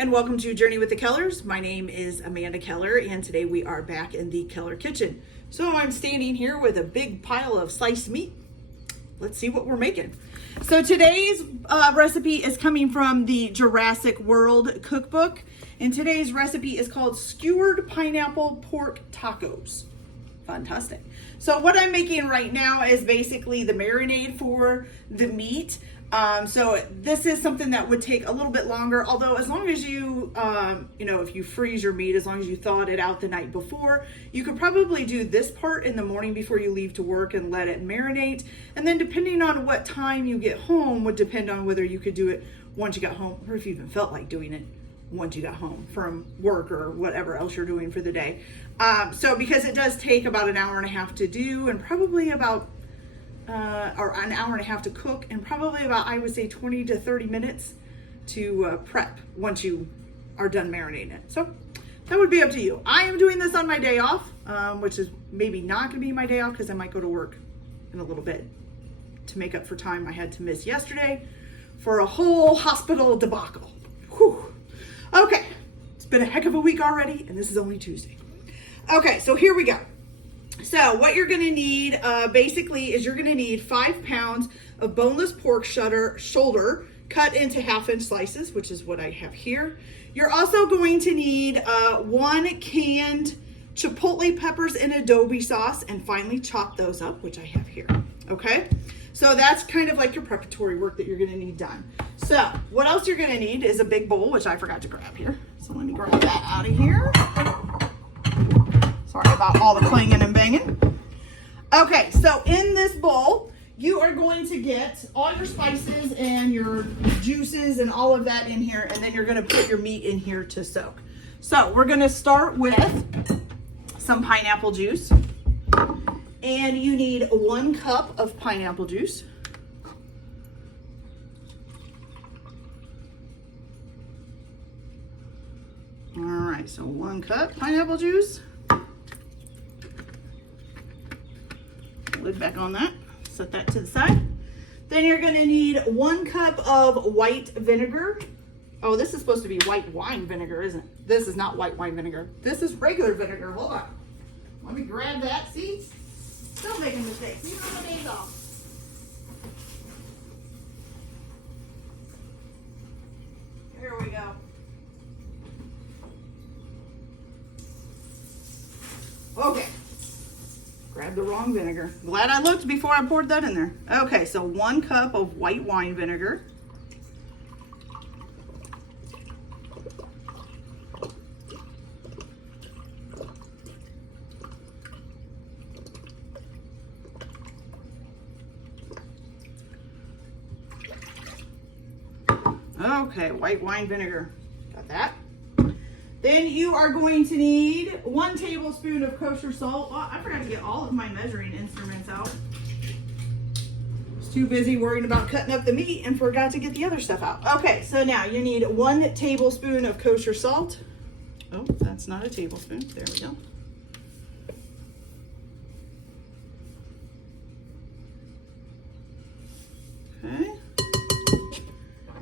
and welcome to Journey with the Kellers. My name is Amanda Keller and today we are back in the Keller kitchen. So I'm standing here with a big pile of sliced meat. Let's see what we're making. So today's recipe is coming from the Jurassic World cookbook, and today's recipe is called Skewered Pineapple Pork Tacos. Fantastic. So what I'm making right now is basically the marinade for the meat. So this is something that would take a little bit longer, although as long as you, if you freeze your meat, as long as you thawed it out the night before, you could probably do this part in the morning before you leave to work and let it marinate. And then depending on what time you get home would depend on whether you could do it once you got home or if you even felt like doing it once you got home from work or whatever else you're doing for the day. So because it does take about an hour and a half to do and probably about or an hour and a half to cook and probably about, I would say, 20 to 30 minutes to prep once you are done marinating it. So that would be up to you. I am doing this on my day off, which is maybe not going to be my day off because I might go to work in a little bit to make up for time I had to miss yesterday for a whole hospital debacle. Whew. Okay, it's been a heck of a week already, and this is only Tuesday. Okay, so here we go. So what you're going to need basically is you're going to need 5 pounds of boneless pork shoulder cut into 1/2-inch slices, which is what I have here. You're also going to need 1 canned chipotle peppers in adobe sauce and finely chop those up, which I have here. Okay, so that's kind of like your preparatory work that you're going to need done. So what else you're going to need is a big bowl, which I forgot to grab here. So let me grab that out of here. Sorry about all the clanging and banging. Okay, so in this bowl, you are going to get all your spices and your juices and all of that in here, and then you're gonna put your meat in here to soak. So we're gonna start with some pineapple juice. And you need 1 cup of pineapple juice. All right, so 1 cup pineapple juice. Lid back on that, set that to the side. Then you're gonna need 1 cup of white vinegar. Oh, this is supposed to be white wine vinegar, isn't it? This is not white wine vinegar. This is regular vinegar. Hold on. Let me grab that. See? Still making mistakes, even on the days off. Here we go. Okay. Grabbed the wrong vinegar. Glad I looked before I poured that in there. Okay, so 1 cup of white wine vinegar. Okay, white wine vinegar. Got that. Then you are going to need 1 tablespoon of kosher salt. Oh, I forgot to get all of my measuring instruments out. I was too busy worrying about cutting up the meat and forgot to get the other stuff out. Okay, so now you need 1 tablespoon of kosher salt. Oh, that's not a tablespoon. There we go. Okay.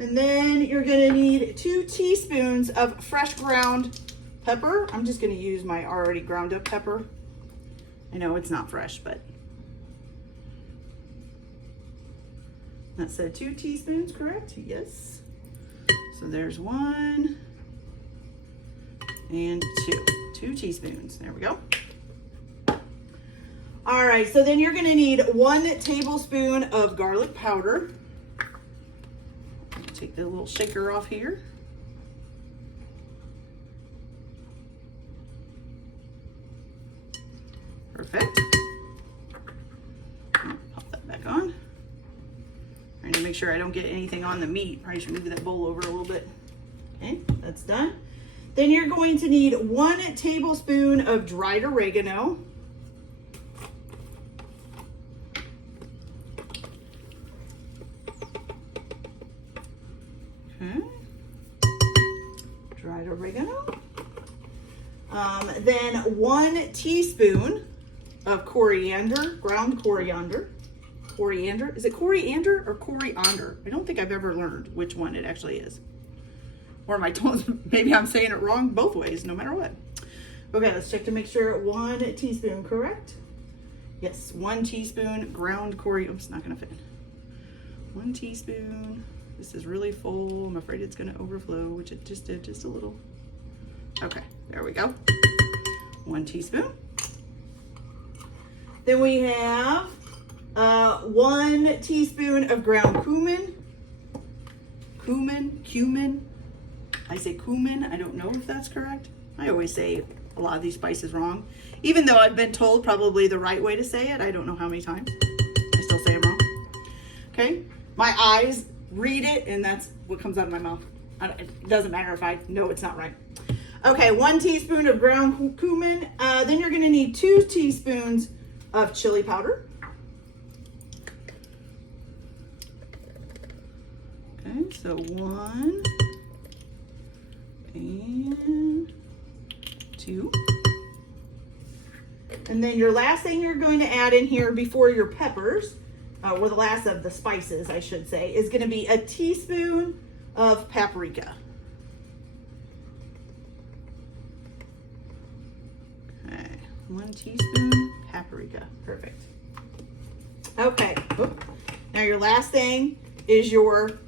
And then you're gonna need 2 teaspoons of fresh ground pepper. I'm just gonna use my already ground up pepper. I know it's not fresh, but that said 2 teaspoons, correct? Yes. So there's 1 and 2. 2 teaspoons, there we go. All right, so then you're gonna need 1 tablespoon of garlic powder. Take the little shaker off here. Perfect. Pop that back on. Trying to make sure I don't get anything on the meat. Probably should move that bowl over a little bit. Okay, that's done. Then you're going to need 1 tablespoon of dried oregano. Dried oregano. Then 1 teaspoon of coriander, ground coriander. Is it coriander or coriander? I don't think I've ever learned which one it actually is. Or am I told, maybe I'm saying it wrong both ways, no matter what. Okay, let's check to make sure. 1 teaspoon, correct? Yes, 1 teaspoon ground coriander. Oops, not gonna fit. 1 teaspoon. This is really full. I'm afraid it's gonna overflow, which it just did, just a little. Okay, there we go. 1 teaspoon. Then we have 1 teaspoon of ground cumin. Cumin. I say cumin. I don't know if that's correct. I always say a lot of these spices wrong. Even though I've been told probably the right way to say it, I don't know how many times. I still say it wrong. Okay, my eyes read it and that's what comes out of my mouth. It doesn't matter if I know it's not right. Okay, 1 teaspoon of ground cumin. Then you're gonna need 2 teaspoons of chili powder. Okay, so 1 and 2. And then your last thing you're going to add in here before your peppers, or the last of the spices, I should say, is going to be a teaspoon of paprika. Okay, 1 teaspoon paprika. Perfect. Okay. Oop. Now your last thing is your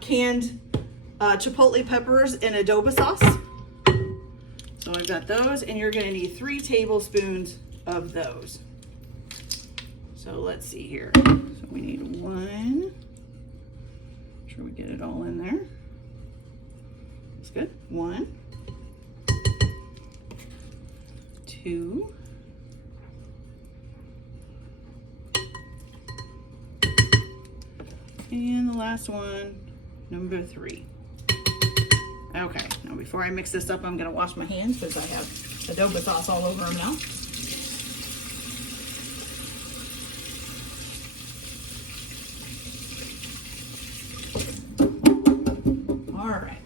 canned chipotle peppers in adobo sauce. So I've got those, and you're going to need 3 tablespoons of those. So let's see here. So we need 1. Make sure we get it all in there. That's good. 1, 2, and the last one, number 3. Okay, now before I mix this up, I'm gonna wash my hands because I have adobo sauce all over them now. All right.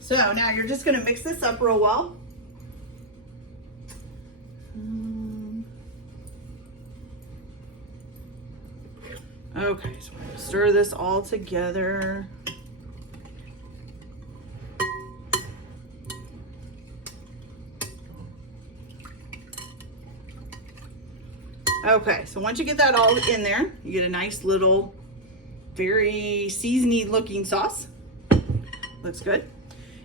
So now you're just gonna mix this up real well. Okay, so we're gonna stir this all together. Okay, so once you get that all in there, you get a nice little, very seasoned looking sauce. Looks good.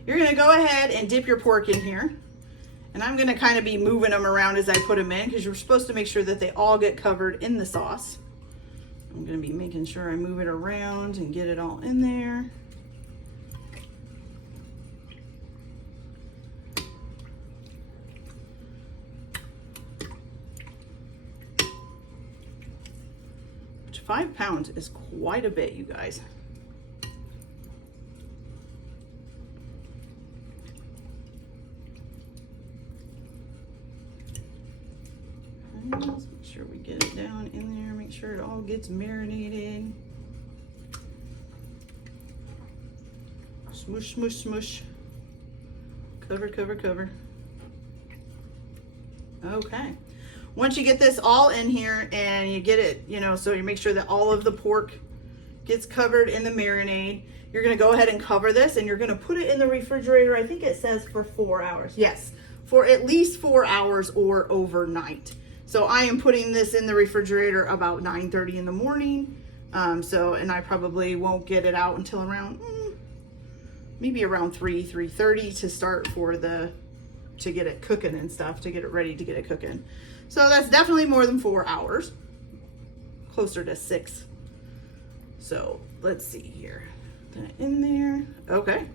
You're gonna go ahead and dip your pork in here. And I'm gonna kind of be moving them around as I put them in because you're supposed to make sure that they all get covered in the sauce. I'm gonna be making sure I move it around and get it all in there. Which 5 pounds is quite a bit, you guys. Let's make sure we get it down in there, make sure it all gets marinated. Smoosh, smoosh, smoosh. Cover, cover, cover. Okay. Once you get this all in here and you get it, you know, so you make sure that all of the pork gets covered in the marinade, you're gonna go ahead and cover this and you're gonna put it in the refrigerator. I think it says for 4 hours. Yes, for at least 4 hours or overnight. So I am putting this in the refrigerator about 9:30 in the morning. And I probably won't get it out until around, maybe around 3:30 to start to get it cooking and stuff, to get it ready to get it cooking. So that's definitely more than 4 hours, closer to 6. So let's see here, put that in there. Okay,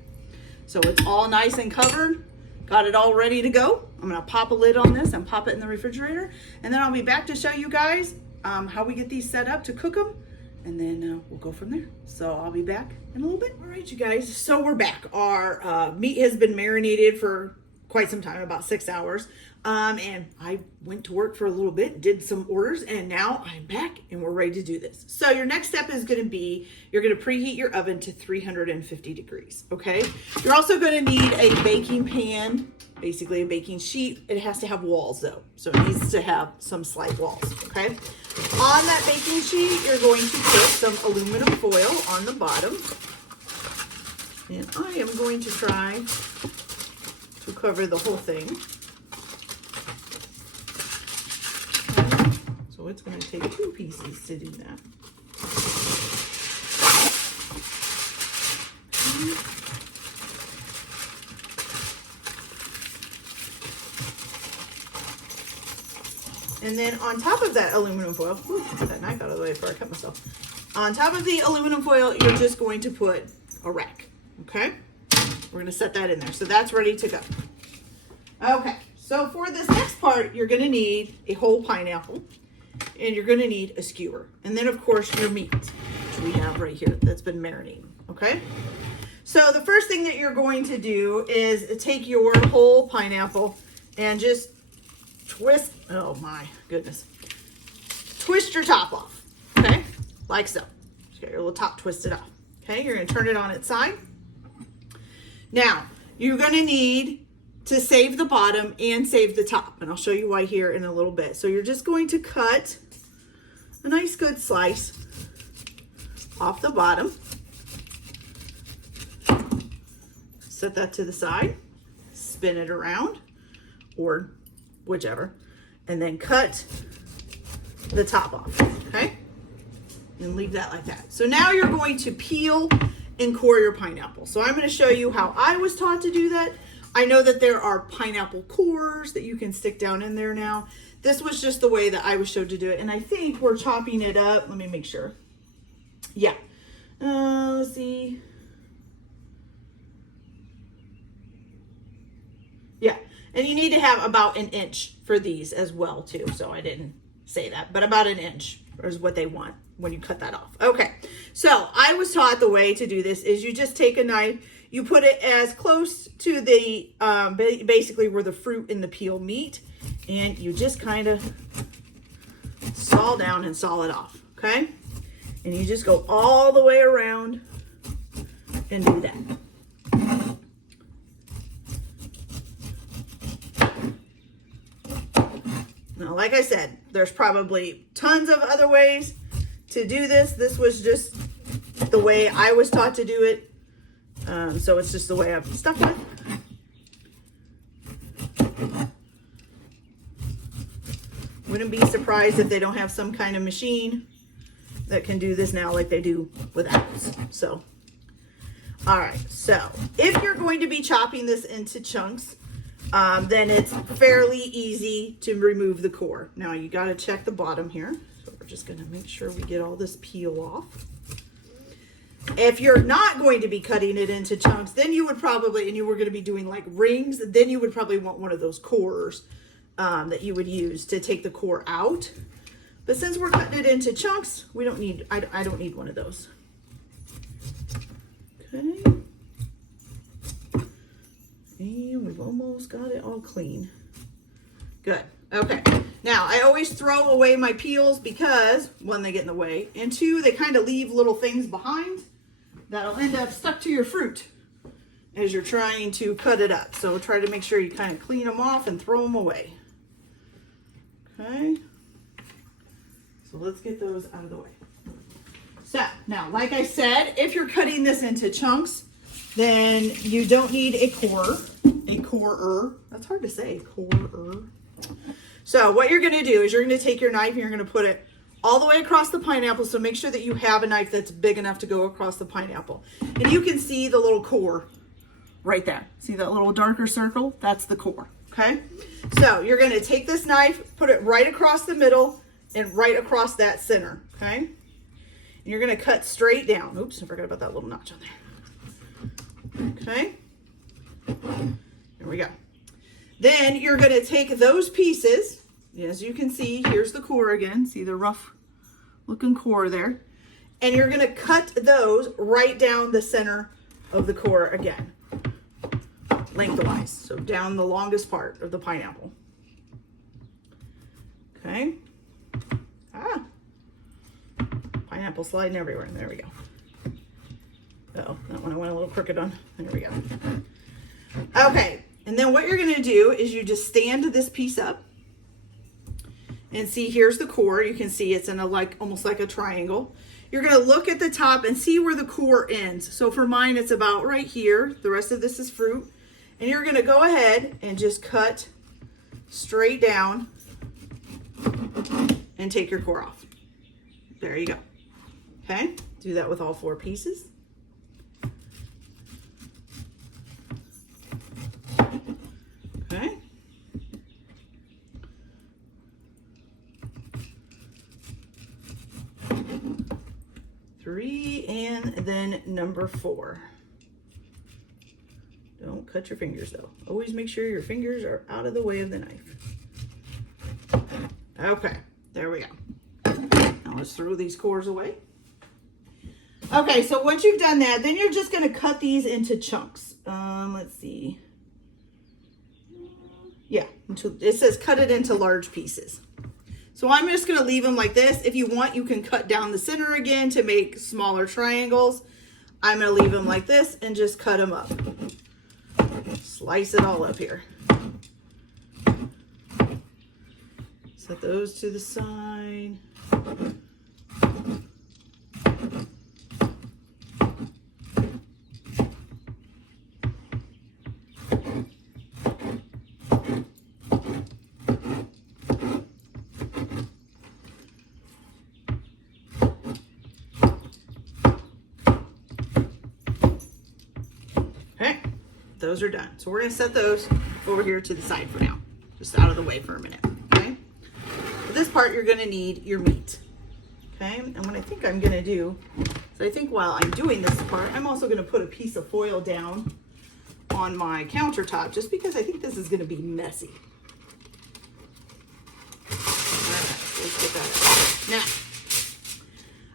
so it's all nice and covered. Got it all ready to go. I'm gonna pop a lid on this and pop it in the refrigerator. And then I'll be back to show you guys how we get these set up to cook them. And then we'll go from there. So I'll be back in a little bit. All right, you guys, so we're back. Our meat has been marinated for quite some time, about 6 hours. And I went to work for a little bit, did some orders, and now I'm back and we're ready to do this. So your next step is gonna be, you're gonna preheat your oven to 350 degrees, okay? You're also gonna need a baking pan, basically a baking sheet. It has to have walls though, so it needs to have some slight walls, okay? On that baking sheet, you're going to put some aluminum foil on the bottom. And I am going to try to cover the whole thing. Okay. So it's going to take 2 pieces to do that. And then on top of that aluminum foil, get that knife out of the way before I cut myself. On top of the aluminum foil, you're just going to put a rack, okay? We're gonna set that in there. So that's ready to go. Okay, so for this next part, you're gonna need a whole pineapple and you're gonna need a skewer. And then of course your meat, which we have right here that's been marinating, okay? So the first thing that you're going to do is take your whole pineapple and just twist, oh my goodness. Twist your top off, okay? Like so. Just get your little top twisted off. Okay, you're gonna turn it on its side. Now, you're gonna need to save the bottom and save the top. And I'll show you why here in a little bit. So you're just going to cut a nice good slice off the bottom. Set that to the side. Spin it around, or whichever. And then cut the top off, okay? And leave that like that. So now you're going to peel and core your pineapple. So I'm going to show you how I was taught to do that. I know that there are pineapple cores that you can stick down in there now. This was just the way that I was showed to do it. And I think we're chopping it up. Let me make sure. Yeah. Let's see. Yeah. And you need to have about 1 inch for these as well too. So I didn't say that, but about 1 inch is what they want when you cut that off. Okay, so I was taught the way to do this is you just take a knife, you put it as close to the, basically where the fruit and the peel meet, and you just kind of saw down and saw it off, okay? And you just go all the way around and do that. Now, like I said, there's probably tons of other ways to do this. This was just the way I was taught to do it. So it's just the way I've stuck with. Wouldn't be surprised if they don't have some kind of machine that can do this now like they do with apples. So, all right. So if you're going to be chopping this into chunks, then it's fairly easy to remove the core. Now you got to check the bottom here. So we're just going to make sure we get all this peel off. If you're not going to be cutting it into chunks, then you would probably, and you were going to be doing like rings, then you would probably want one of those cores that you would use to take the core out. But since we're cutting it into chunks, we don't need, I don't need one of those. Okay. And we've almost got it all clean. Good. Okay. Now, I always throw away my peels because, one, they get in the way, and two, they kind of leave little things behind that'll end up stuck to your fruit as you're trying to cut it up. So try to make sure you kind of clean them off and throw them away. Okay. So let's get those out of the way. So, now, like I said, if you're cutting this into chunks, then you don't need a corer. That's hard to say, corer. So what you're going to do is you're going to take your knife and you're going to put it all the way across the pineapple. So make sure that you have a knife that's big enough to go across the pineapple. And you can see the little core right there. See that little darker circle? That's the core, okay? So you're going to take this knife, put it right across the middle and right across that center, okay? And you're going to cut straight down. Oops, I forgot about that little notch on there. Okay, here we go. Then you're going to take those pieces. As you can see, here's the core again. See the rough looking core there. And you're going to cut those right down the center of the core again, lengthwise. So down the longest part of the pineapple. Okay. Pineapple sliding everywhere. There we go. Oh, that one I went a little crooked on. There we go. Okay, and then what you're going to do is you just stand this piece up and see here's the core. You can see it's in a almost like a triangle. you're gonna look at the top and see where the core ends. So for mine, it's about right here. The rest of this is fruit. And you're gonna go ahead and just cut straight down and take your core off. There you go. Okay, do that with all 4 pieces. Okay. Three, and then number 4. Don't cut your fingers though. Always make sure your fingers are out of the way of the knife. Okay, there we go. Now let's throw these cores away. Okay, so once you've done that, then you're just gonna cut these into chunks. Let's see. Yeah, it says cut it into large pieces. So I'm just gonna leave them like this. If you want, you can cut down the center again to make smaller triangles. I'm gonna leave them like this and just cut them up. Slice it all up here. Set those to the side. Those are done. So we're going to set those over here to the side for now, just out of the way for a minute. Okay. For this part, you're going to need your meat. Okay. And what I think I'm going to do, so I think while I'm doing this part, I'm also going to put a piece of foil down on my countertop, just because I think this is going to be messy. All right, so let's get that out.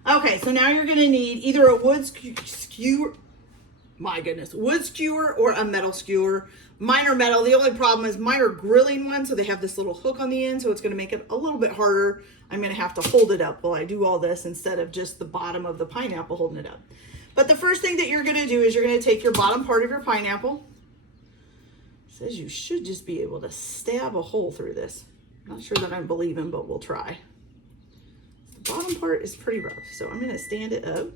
Now, okay, so now you're going to need either a wood skewer. My goodness, wood skewer or a metal skewer. Mine are metal. The only problem is mine are grilling ones, so they have this little hook on the end, so it's going to make it a little bit harder. I'm going to have to hold it up while I do all this instead of just the bottom of the pineapple holding it up. But the first thing that you're going to do is you're going to take your bottom part of your pineapple. It says you should just be able to stab a hole through this. Not sure that I'm believing, but we'll try. The bottom part is pretty rough, so I'm going to stand it up.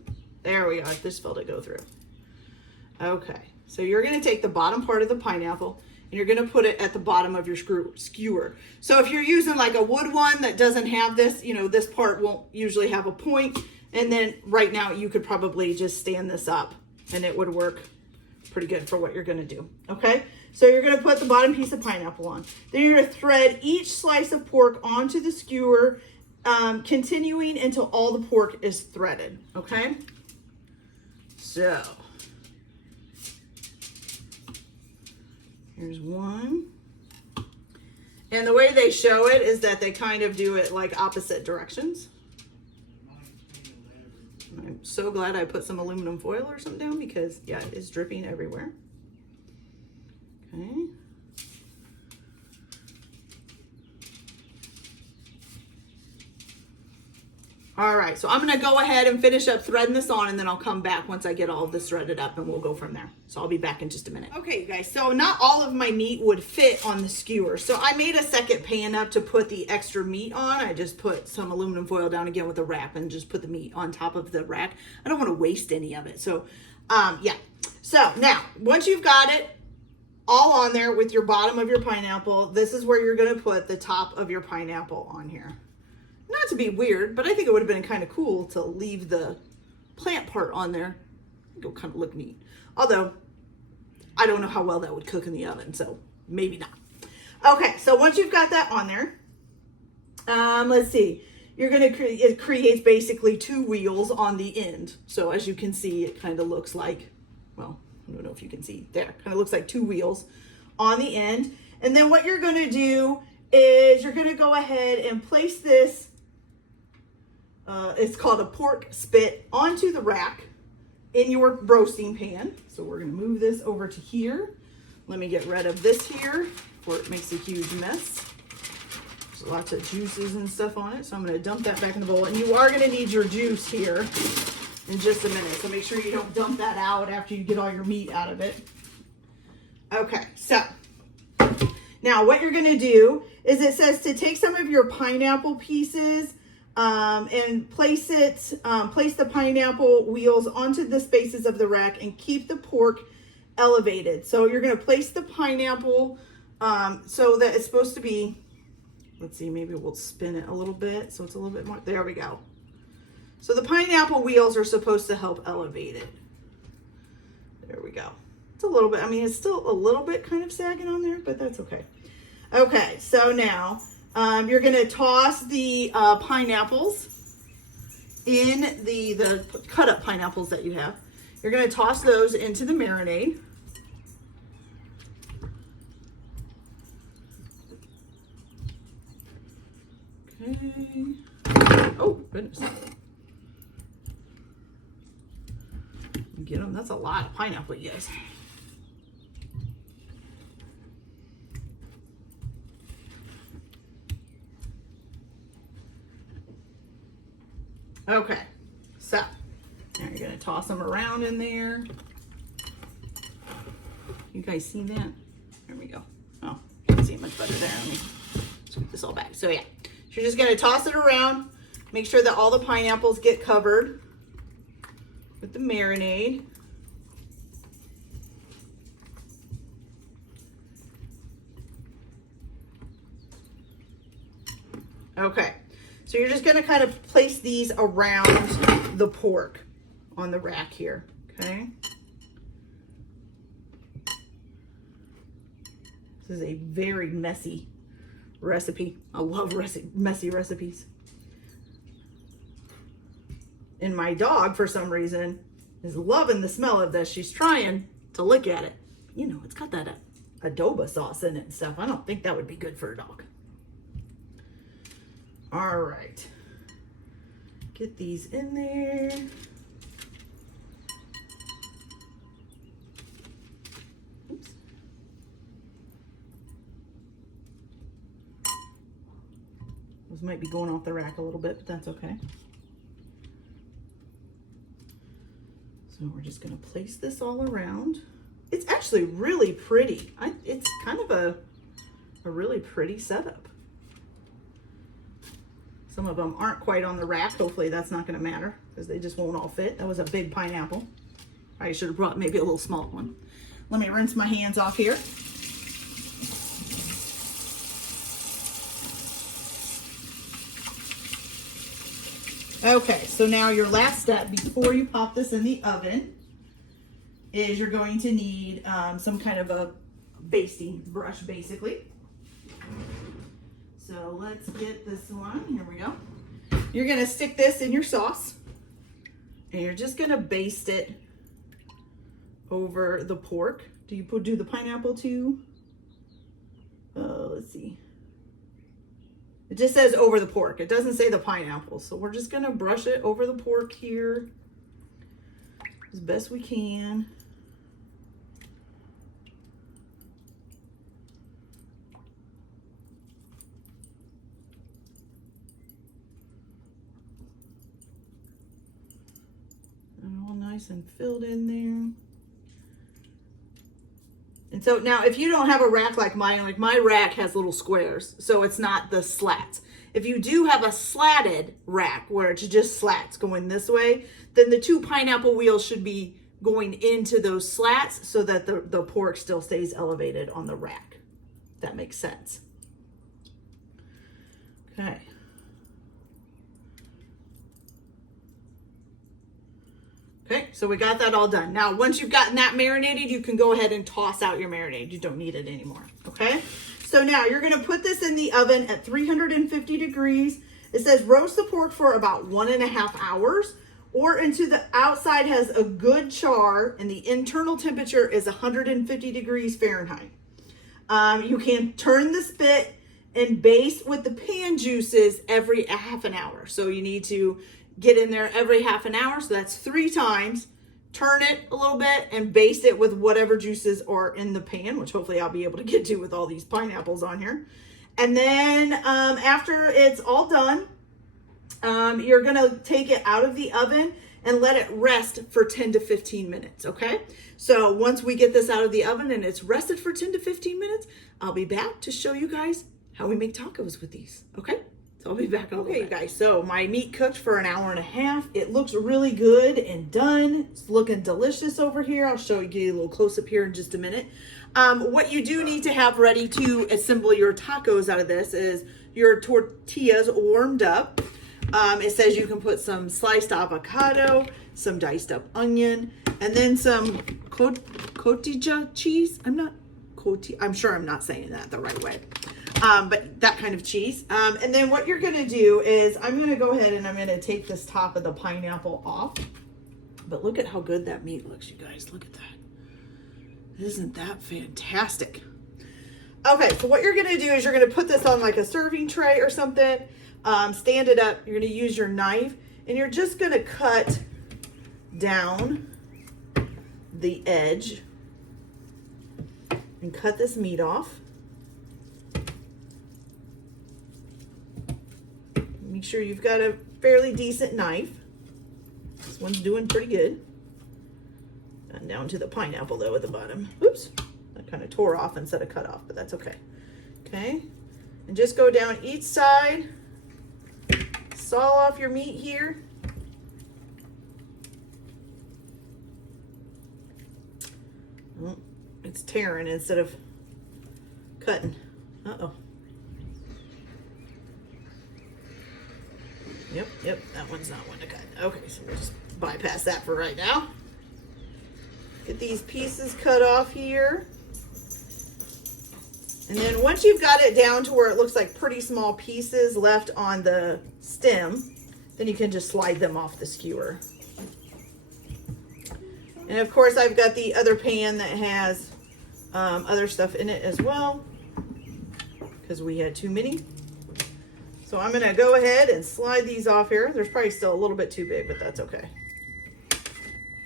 There we go. I just felt it go through. Okay, so you're going to take the bottom part of the pineapple and you're going to put it at the bottom of your skewer. So if you're using like a wood one that doesn't have this, you know, this part won't usually have a point. And then right now you could probably just stand this up and it would work pretty good for what you're going to do. Okay, so you're going to put the bottom piece of pineapple on. Then you're going to thread each slice of pork onto the skewer, continuing until all the pork is threaded. Okay, so here's one. And the way they show it is that they kind of do it like opposite directions. I'm so glad I put some aluminum foil or something down because, yeah, it's dripping everywhere. Okay. All right, so I'm gonna go ahead and finish up threading this on and then I'll come back once I get all of this threaded up and we'll go from there. So I'll be back in just a minute. Okay, you guys, so not all of my meat would fit on the skewer. So I made a second pan up to put the extra meat on. I just put some aluminum foil down again with a wrap and just put the meat on top of the rack. I don't wanna waste any of it. So yeah, so now once you've got it all on there with your bottom of your pineapple, this is where you're gonna put the top of your pineapple on here. Not to be weird, but I think it would have been kind of cool to leave the plant part on there. It'll kind of look neat. Although, I don't know how well that would cook in the oven, so maybe not. Okay, so once you've got that on there, let's see. You're gonna it creates basically 2 wheels on the end. So as you can see, it kind of looks like, well, I don't know if you can see there. Kind of looks like 2 wheels on the end. And then what you're gonna do is you're gonna go ahead and place this, it's called a pork spit, onto the rack in your roasting pan. So we're gonna move this over to here. Let me get rid of this here before it makes a huge mess. There's lots of juices and stuff on it. So I'm gonna dump that back in the bowl. And you are gonna need your juice here in just a minute. So make sure you don't dump that out after you get all your meat out of it. Okay, so now what you're gonna do is it says to take some of your pineapple pieces and place the pineapple wheels onto the spaces of the rack and keep the pork elevated. So you're going to place the pineapple so that it's supposed to be, let's see, maybe we'll spin it a little bit so it's a little bit more. There we go. So the pineapple wheels are supposed to help elevate it. There we go. It's a little bit, I mean, it's still a little bit kind of sagging on there, but that's okay. Okay, so now you're going to toss the pineapples in the cut up pineapples that you have. You're going to toss those into the marinade. Okay. Oh, goodness. Get them. That's a lot of pineapple, you guys. Okay, so now you're going to toss them around in there. You guys see that? There we go. Oh, you can see it much better there. Let me scoop this all back. So yeah, so you're just going to toss it around. Make sure that all the pineapples get covered with the marinade. Okay, so you're just going to kind of place these around the pork on the rack here, okay? This is a very messy recipe. I love messy recipes. And my dog, for some reason, is loving the smell of this. She's trying to lick at it. You know, it's got that adobo sauce in it and stuff. I don't think that would be good for a dog. All right. Get these in there. Oops. Those might be going off the rack a little bit, but that's okay. So we're just going to place this all around. It's actually really pretty. It's kind of a really pretty setup. Some of them aren't quite on the rack. Hopefully that's not going to matter because they just won't all fit. That was a big pineapple. I should have brought maybe a little smaller one. Let me rinse my hands off here. Okay, so now your last step before you pop this in the oven is you're going to need some kind of a basting brush, basically. So let's get this one. Here we go. You're going to stick this in your sauce and you're just going to baste it over the pork. Do you do the pineapple too? Let's see. It just says over the pork. It doesn't say the pineapple. So we're just going to brush it over the pork here as best we can. All nice and filled in there. And so now if you don't have a rack like mine, like my rack has little squares, so it's not the slats. If you do have a slatted rack where it's just slats going this way, then the two pineapple wheels should be going into those slats so that the pork still stays elevated on the rack. If that makes sense. Okay. Okay, so we got that all done. Now, once you've gotten that marinated, you can go ahead and toss out your marinade. You don't need it anymore, okay? So now you're gonna put this in the oven at 350 degrees. It says roast the pork for about 1.5 hours or until the outside has a good char and the internal temperature is 150 degrees Fahrenheit. You can turn the spit and baste with the pan juices every half an hour. So you need to get in there every half an hour. So that's 3 times. Turn it a little bit and baste it with whatever juices are in the pan, which hopefully I'll be able to get to with all these pineapples on here. And then after it's all done, you're gonna take it out of the oven and let it rest for 10 to 15 minutes, okay? So once we get this out of the oven and it's rested for 10 to 15 minutes, I'll be back to show you guys how we make tacos with these, okay? So I'll be back in a little bit. Okay, you guys, so my meat cooked for an hour and a half. It looks really good and done. It's looking delicious over here. I'll show you, get a little close up here in just a minute. What you do need to have ready to assemble your tacos out of this is your tortillas warmed up. It says you can put some sliced avocado, some diced up onion, and then some cotija cheese. I'm sure I'm not saying that the right way. But that kind of cheese. And then what you're gonna do is I'm gonna go ahead and I'm gonna take this top of the pineapple off. But look at how good that meat looks, you guys. Look at that. Isn't that fantastic? Okay, so what you're gonna do is you're gonna put this on like a serving tray or something. Stand it up. You're gonna use your knife and you're just gonna cut down the edge and cut this meat off. Make sure you've got a fairly decent knife. This one's doing pretty good. And down to the pineapple though at the bottom. Oops, that kind of tore off instead of cut off, but that's okay. Okay, and just go down each side. Saw off your meat here. Oh, it's tearing instead of cutting. Uh-oh. Yep, that one's not one to cut. Okay, so we'll just bypass that for right now. Get these pieces cut off here. And then once you've got it down to where it looks like pretty small pieces left on the stem, then you can just slide them off the skewer. And of course I've got the other pan that has other stuff in it as well, because we had too many. So I'm gonna go ahead and slide these off here. There's probably still a little bit too big, but that's okay.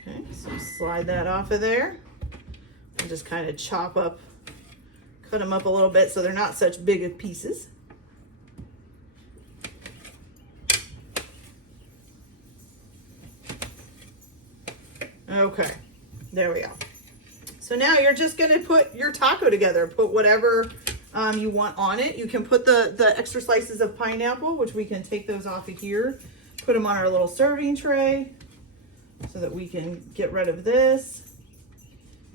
Okay, so slide that off of there. And just kind of cut them up a little bit so they're not such big pieces. Okay, there we go. So now you're just gonna put your taco together. Put whatever you want on it. You can put the extra slices of pineapple, which we can take those off of here, put them on our little serving tray so that we can get rid of this.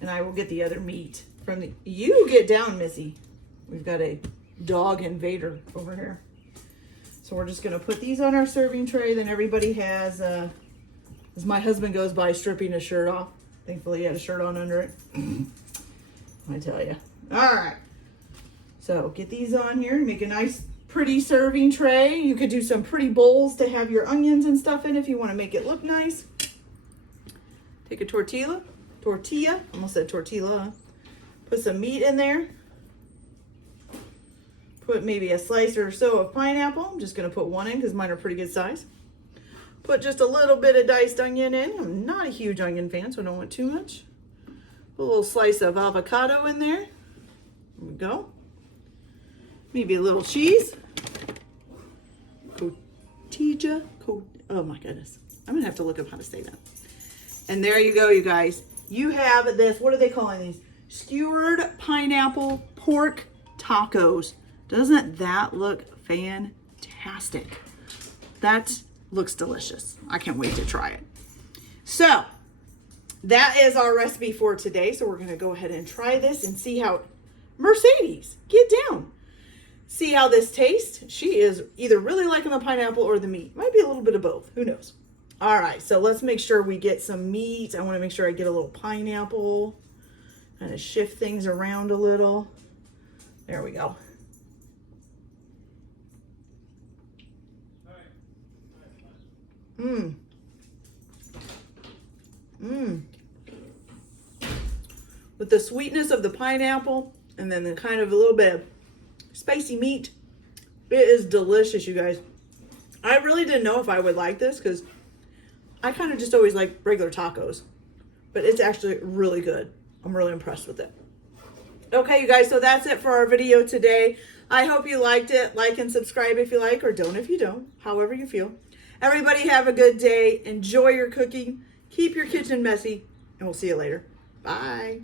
And I will get the other meat from the, you get down, Missy. We've got a dog invader over here. So we're just gonna put these on our serving tray. Then everybody has, as my husband goes by, stripping his shirt off. Thankfully he had a shirt on under it. I tell you. All right. So get these on here, make a nice pretty serving tray. You could do some pretty bowls to have your onions and stuff in if you want to make it look nice. Take a tortilla, almost said tortilla. Put some meat in there. Put maybe a slice or so of pineapple. I'm just gonna put one in because mine are pretty good size. Put just a little bit of diced onion in. I'm not a huge onion fan, so I don't want too much. Put a little slice of avocado in there. There we go. Maybe a little cheese. Oh my goodness. I'm gonna have to look up how to say that. And there you go, you guys. You have this, what are they calling these? Skewered pineapple pork tacos. Doesn't that look fantastic? That looks delicious. I can't wait to try it. So that is our recipe for today. So we're gonna go ahead and try this and see how, Mercedes, get down. See how this tastes. She is either really liking the pineapple or the meat. Might be a little bit of both. Who knows? All right, so let's make sure we get some meat. I want to make sure I get a little pineapple. Kind of shift things around a little. There we go. With the sweetness of the pineapple and then the kind of a little bit of spicy meat, it is delicious, you guys. I really didn't know if I would like this because I kind of just always like regular tacos, but it's actually really good. I'm really impressed with it. Okay, you guys, so that's it for our video today. I hope you liked it. Like and subscribe if you like, or don't if you don't, however you feel. Everybody have a good day. Enjoy your cooking. Keep your kitchen messy, and we'll see you later. Bye.